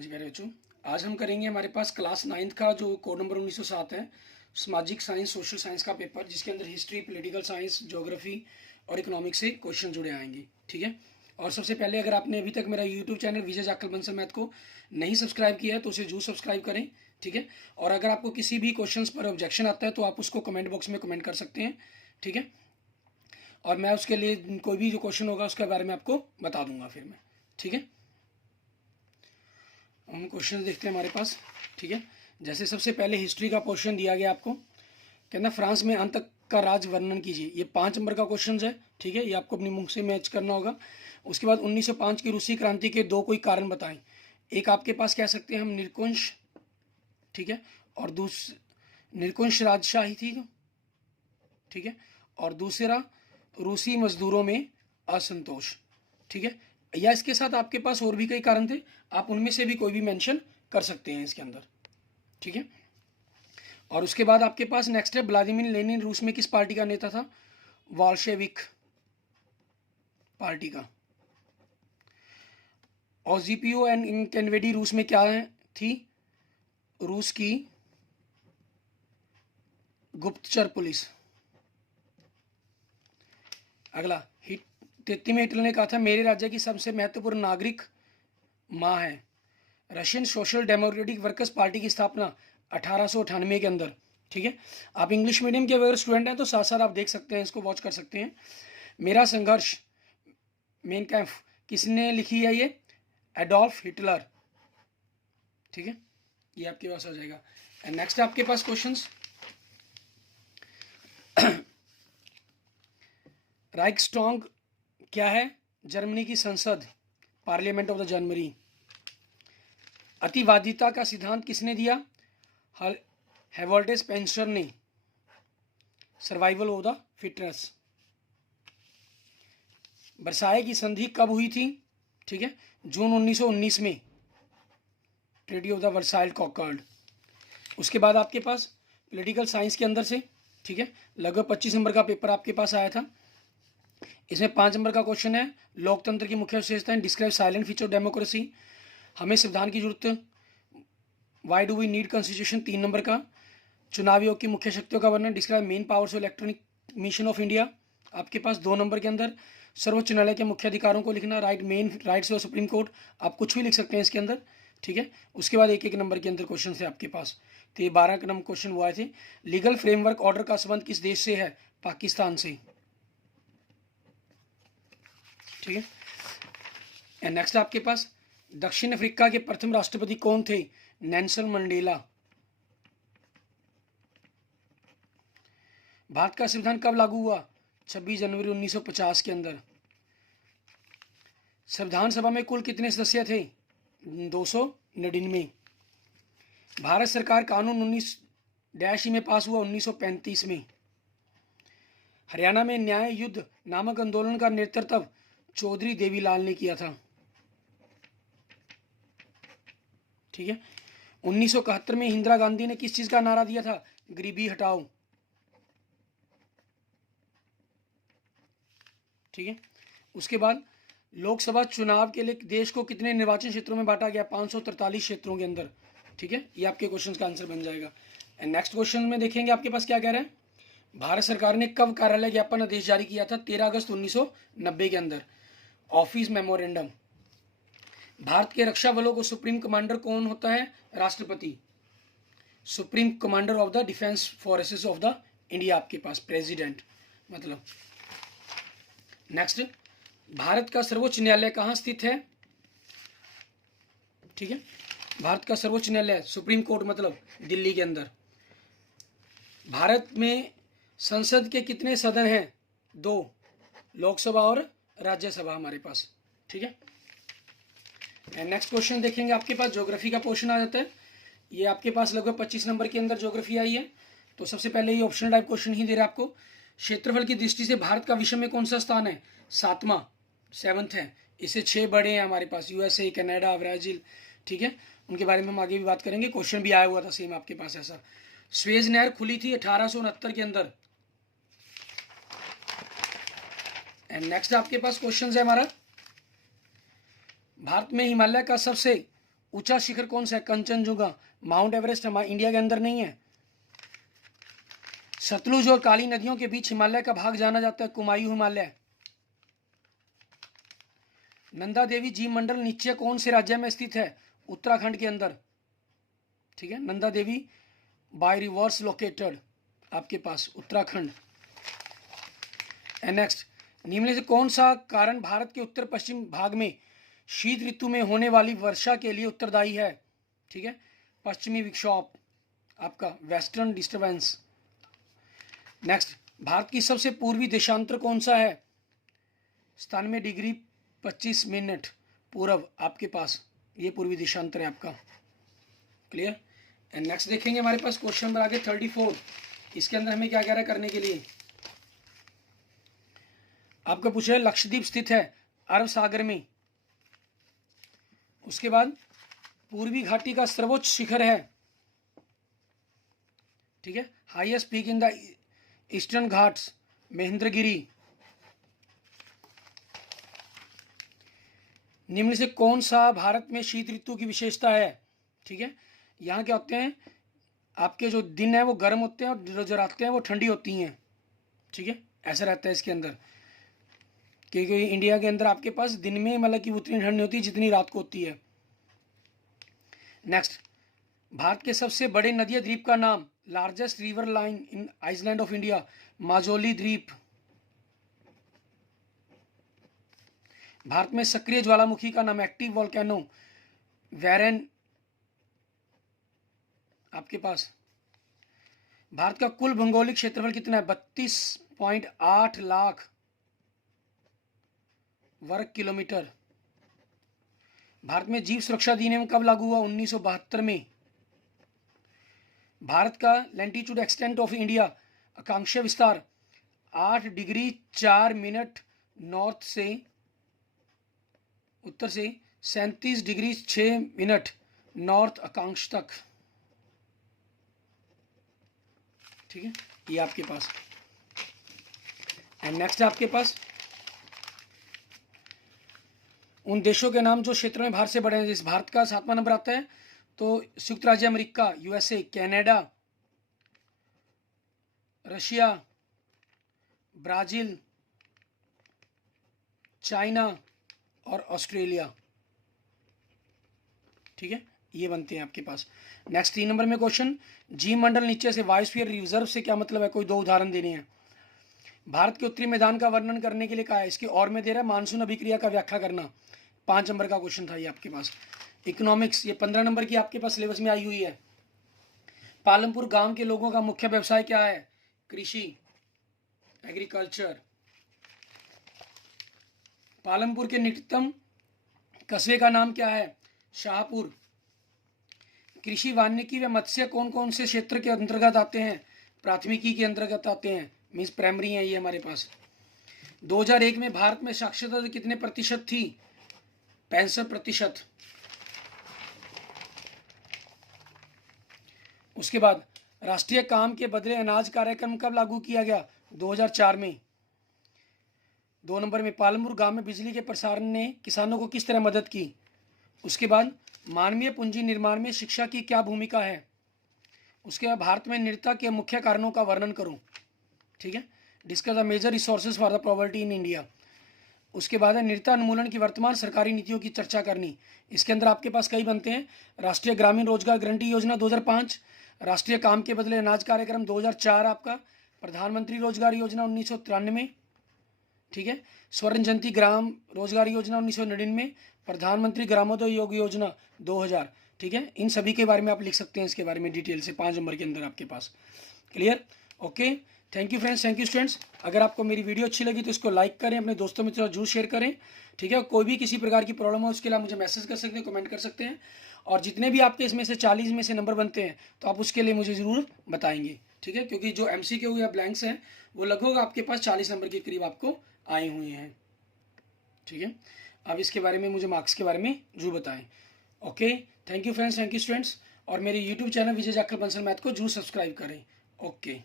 जी मेरे बच्चों, आज हम करेंगे हमारे पास क्लास 9th का जो कोड नंबर 1907 है, सामाजिक साइंस सोशल साइंस का पेपर, जिसके अंदर हिस्ट्री, पॉलिटिकल साइंस, ज्योग्राफी और इकोनॉमिक्स से क्वेश्चन जुड़े आएंगे। ठीक है। और सबसे पहले अगर आपने अभी तक मेरा यूट्यूब चैनल विजय जाखल बंसल मैथ को नहीं सब्सक्राइब किया है तो उसे जरूर सब्सक्राइब करें। ठीक है। और अगर आपको किसी भी क्वेश्चन पर ऑब्जेक्शन आता है तो आप उसको कमेंट बॉक्स में कमेंट कर सकते हैं। ठीक है। और मैं उसके लिए कोई भी जो क्वेश्चन होगा उसके बारे में आपको बता दूंगा फिर मैं। ठीक है। हम क्वेश्चन देखते हैं हमारे पास। ठीक है। जैसे सबसे पहले हिस्ट्री का क्वेश्चन दिया गया आपको, कहना फ्रांस में अंत का राज वर्णन कीजिए। ये 5 नंबर का क्वेश्चन है। ठीक है। ये आपको अपनी मुंह से मैच करना होगा। उसके बाद 1905 की रूसी क्रांति के दो कोई कारण बताएं। एक आपके पास कह सकते हैं हम निरंकुश। ठीक है। और निरंकुश राजशाही थी जो। ठीक है। और दूसरा रूसी मजदूरों में असंतोष। ठीक है। या इसके साथ आपके पास और भी कई कारण थे, आप उनमें से भी कोई भी मेंशन कर सकते हैं इसके अंदर। ठीक है। और उसके बाद आपके पास नेक्स्ट है व्लादिमीर लेनिन रूस में किस पार्टी का नेता था? वाल्शेविक पार्टी का। ऑजीपीओ एंड केनेडी रूस में क्या है थी? रूस की गुप्तचर पुलिस। अगला, तेती में हिटलर ने कहा था मेरे राज्य की सबसे महत्वपूर्ण नागरिक माँ है। Russian social democratic workers party की स्थापना 1898 के अंदर। ठीक है। आप इंग्लिश मीडियम के अगर स्टूडेंट हैं तो साथ साथ आप देख सकते हैं, इसको वॉच कर सकते हैं। मेरा संघर्ष मेन कैंप किसने लिखी है? ये एडोल्फ हिटलर। ठीक है। ये आपके पास आ जाएगा। एंड नेक्स्ट आपके पास क्वेश्चंस। राइक्सटॉग क्या है? जर्मनी की संसद, पार्लियामेंट ऑफ द जर्मनी। अतिवादिता का सिद्धांत किसने दिया? हेवल्ट स्पेंसर ने, survival of the fitness. Versailles की संधि कब हुई थी? ठीक है, जून 1919 में, ट्रीटी ऑफ द वर्साइल कॉकर्ड। उसके बाद आपके पास पॉलिटिकल साइंस के अंदर से, ठीक है, लगभग 25 नंबर का पेपर आपके पास आया था। इसमें 5 नंबर का क्वेश्चन है, लोकतंत्र की मुख्य विशेषताएं, describe silent feature of democracy, हमें संविधान की जरूरत, why do we need constitution 3 number का, चुनाव आयोग की मुख्य शक्तियों का वर्णन, describe main powers of electronic mission of India आपके पास 2 नंबर के अंदर, सर्वोच्च न्यायालय के मुख्य अधिकारों को लिखना, main rights of supreme court, आप कुछ भी लिख सकते हैं इसके अंदर। ठीक है। उसके बाद एक नंबर के अंदर क्वेश्चन है आपके पास। तो ये 12 नंबर क्वेश्चन वो आए थे। लीगल फ्रेमवर्क ऑर्डर का संबंध किस देश से है? पाकिस्तान से। ठीक है। एंड नेक्स्ट आपके पास दक्षिण अफ्रीका के प्रथम राष्ट्रपति कौन थे? Nelson Mandela. भारत का संविधान कब लागू हुआ? 26 जनवरी 1950 के अंदर। संविधान सभा में कुल कितने सदस्य थे? 299। भारत सरकार कानून 19 में पास हुआ 1935 में। हरियाणा में न्याय युद्ध नामक आंदोलन का नेतृत्व चौधरी देवीलाल ने किया था। ठीक है। 1971 में इंदिरा गांधी ने किस चीज का नारा दिया था? गरीबी हटाओ। ठीक है। उसके बाद लोकसभा चुनाव के लिए देश को कितने निर्वाचन क्षेत्रों में बांटा गया? 543 क्षेत्रों के अंदर। ठीक है। ये आपके क्वेश्चन का आंसर बन जाएगा। एंड नेक्स्ट क्वेश्चन में देखेंगे आपके पास क्या कह रहा है। भारत सरकार ने कब कार्यालय ज्ञापन आदेश जारी किया था? 13 अगस्त 1990 के अंदर, ऑफिस मेमोरेंडम। भारत के रक्षा बलों को सुप्रीम कमांडर कौन होता है? राष्ट्रपति। Supreme commander of the defence forces of the India आपके पास प्रेसिडेंट मतलब। नेक्स्ट, भारत का सर्वोच्च न्यायालय कहाँ स्थित है? ठीक है। भारत का सर्वोच्च न्यायालय सुप्रीम कोर्ट मतलब दिल्ली के अंदर। भारत में संसद के कितने सदन हैं? 2, लोकसभा और राज्यसभा हमारे पास। ठीक है। एंड नेक्स्ट क्वेश्चन देखेंगे आपके पास ज्योग्राफी का पोर्शन आ जाता है। ये आपके पास लगभग 25 नंबर के अंदर ज्योग्राफी आई है। तो सबसे पहले ये ऑप्शनल टाइप क्वेश्चन ही दे रहा है आपको। क्षेत्रफल की दृष्टि से भारत का विश्व में कौन सा स्थान है? 7वां, 7th है। इससे 6 बड़े हैं हमारे पास, यूएसए, कनाडा, ब्राजील। ठीक है। उनके बारे में हम आगे भी बात करेंगे। क्वेश्चन भी आया हुआ था सेम आपके पास ऐसा। स्वेज नहर खुली थी 1869 के अंदर। एंड नेक्स्ट आपके पास क्वेश्चन है हमारा, भारत में हिमालय का सबसे ऊंचा शिखर कौन सा है? कंचनजुंगा। माउंट एवरेस्ट हमारे इंडिया के अंदर नहीं है। सतलुज और काली नदियों के बीच हिमालय का भाग जाना जाता है कुमायूं हिमालय। नंदा देवी जी मंडल नीचे कौन से राज्य में स्थित है? उत्तराखंड के अंदर। ठीक है, Nanda Devi bye reverse located आपके पास उत्तराखंड। एंड नेक्स्ट, निम्न में से कौन सा कारण भारत के उत्तर पश्चिम भाग में शीत ऋतु में होने वाली वर्षा के लिए उत्तरदायी है? ठीक है, पश्चिमी विक्षोभ आपका वेस्टर्न डिस्टर्बेंस। नेक्स्ट, भारत की सबसे पूर्वी देशांतर कौन सा है? 97 डिग्री 25 मिनट पूर्व आपके पास, ये पूर्वी देशांतर है आपका। क्लियर। एंड नेक्स्ट देखेंगे हमारे पास क्वेश्चन नंबर आगे 34। इसके अंदर हमें क्या कह रहा है करने के लिए? आपका पूछा है लक्षद्वीप स्थित है अरब सागर में। उसके बाद पूर्वी घाटी का सर्वोच्च शिखर है, ठीक है, highest peak in the eastern Ghats Mahendragiri. निम्न से कौन सा भारत में शीत ऋतु की विशेषता है? ठीक है, यहाँ क्या होते हैं आपके जो दिन है वो गर्म होते हैं और जो रातें हैं वो ठंडी होती हैं। ठीक है, ऐसा रहता है इसके अंदर, क्योंकि इंडिया के अंदर आपके पास दिन में मतलब कि उतनी ठंड नहीं होती जितनी रात को होती है। नेक्स्ट, भारत के सबसे बड़े नदीय द्वीप का नाम? Largest riverine in island of India, Majuli द्वीप। भारत में सक्रिय ज्वालामुखी का नाम? एक्टिव वोल्केनो, वेरन आपके पास। भारत का कुल भौगोलिक क्षेत्रफल कितना है? 32.8 लाख वर्ग किलोमीटर। भारत में जीव सुरक्षा अधिनियम कब लागू हुआ? 1972 में। भारत का लैंटीट्यूड एक्सटेंट ऑफ इंडिया, अक्षांशीय विस्तार 8 डिग्री 4 मिनट नॉर्थ से उत्तर से 37 डिग्री 6 मिनट नॉर्थ अक्षांश तक। ठीक है, ये आपके पास। एंड नेक्स्ट आपके पास उन देशों के नाम जो क्षेत्र में भारत से बड़े हैं। जिस भारत का 7वां नंबर आता है तो संयुक्त राज्य America, USA, Canada, Russia, Brazil, China और ऑस्ट्रेलिया। ठीक है, ये बनते हैं आपके पास। नेक्स्ट 3 नंबर में क्वेश्चन, जी मंडल नीचे से बायोस्फीयर रिजर्व से क्या मतलब है? कोई 2 उदाहरण देने हैं। भारत के उत्तरी मैदान का वर्णन करने के लिए कहा है। इसके और में दे रहा है मानसून अभिक्रिया का व्याख्या करना। 5 नंबर का क्वेश्चन था ये आपके पास। इकोनॉमिक्स, ये 15 नंबर की आपके पास सिलेबस में आई हुई है। पालमपुर गांव के लोगों का मुख्य व्यवसाय क्या है? कृषि, एग्रीकल्चर। पालमपुर के निकटतम कस्बे का नाम क्या है? शाहपुर। कृषि, वानिकी व मत्स्य कौन कौन से क्षेत्र के अंतर्गत आते हैं? प्राथमिकी के अंतर्गत आते हैं, मीन्स प्राइमरी है ये हमारे पास। 2001 में भारत में साक्षरता दर कितने प्रतिशत थी? 65%। उसके बाद राष्ट्रीय काम के बदले अनाज कार्यक्रम कब लागू किया गया? 2004 में। 2 नंबर में पालमपुर गांव में बिजली के प्रसारण ने किसानों को किस तरह मदद की? उसके बाद मानवीय पूंजी निर्माण में शिक्षा की क्या भूमिका है? उसके बाद भारत में निर्धनता के मुख्य कारणों का वर्णन करो। ठीक है, discuss the major resources for the poverty in India. उसके बाद है निर्धनता उन्मूलन की वर्तमान सरकारी नीतियों की चर्चा करनी। इसके अंदर आपके पास कई बनते हैं। राष्ट्रीय ग्रामीण रोजगार गारंटी योजना 2005, राष्ट्रीय काम के बदले अनाज कार्यक्रम 2004 आपका, प्रधानमंत्री रोजगार योजना 1993। ठीक है, स्वर्ण जयंती ग्राम रोजगार योजना 1999, प्रधानमंत्री ग्रामोदय योग योजना 2000। ठीक है, इन सभी के बारे में आप लिख सकते हैं इसके बारे में डिटेल से 5 नंबर के अंदर आपके पास। Clear, okay, thank you friends, thank you students. अगर आपको मेरी वीडियो अच्छी लगी तो इसको लाइक करें, अपने दोस्तों में जरूर शेयर करें। ठीक है, कोई भी किसी प्रकार की प्रॉब्लम हो उसके लिए आप मुझे मैसेज कर सकते हैं, कमेंट कर सकते हैं। और जितने भी आपके इसमें से 40 में से नंबर बनते हैं तो आप उसके लिए मुझे ज़रूर बताएंगे। ठीक है, क्योंकि जो MCQ या ब्लैंक्स हैं वो लगभग आपके पास 40 नंबर के करीब आपको आए हुए हैं। ठीक है, अब इसके बारे में मुझे मार्क्स के बारे में जरूर बताएं। Okay, thank you friends, thank you students. और मेरे यूट्यूब चैनल विजय जाखड़ बंसल मैथ को जरूर सब्सक्राइब करें। ओके।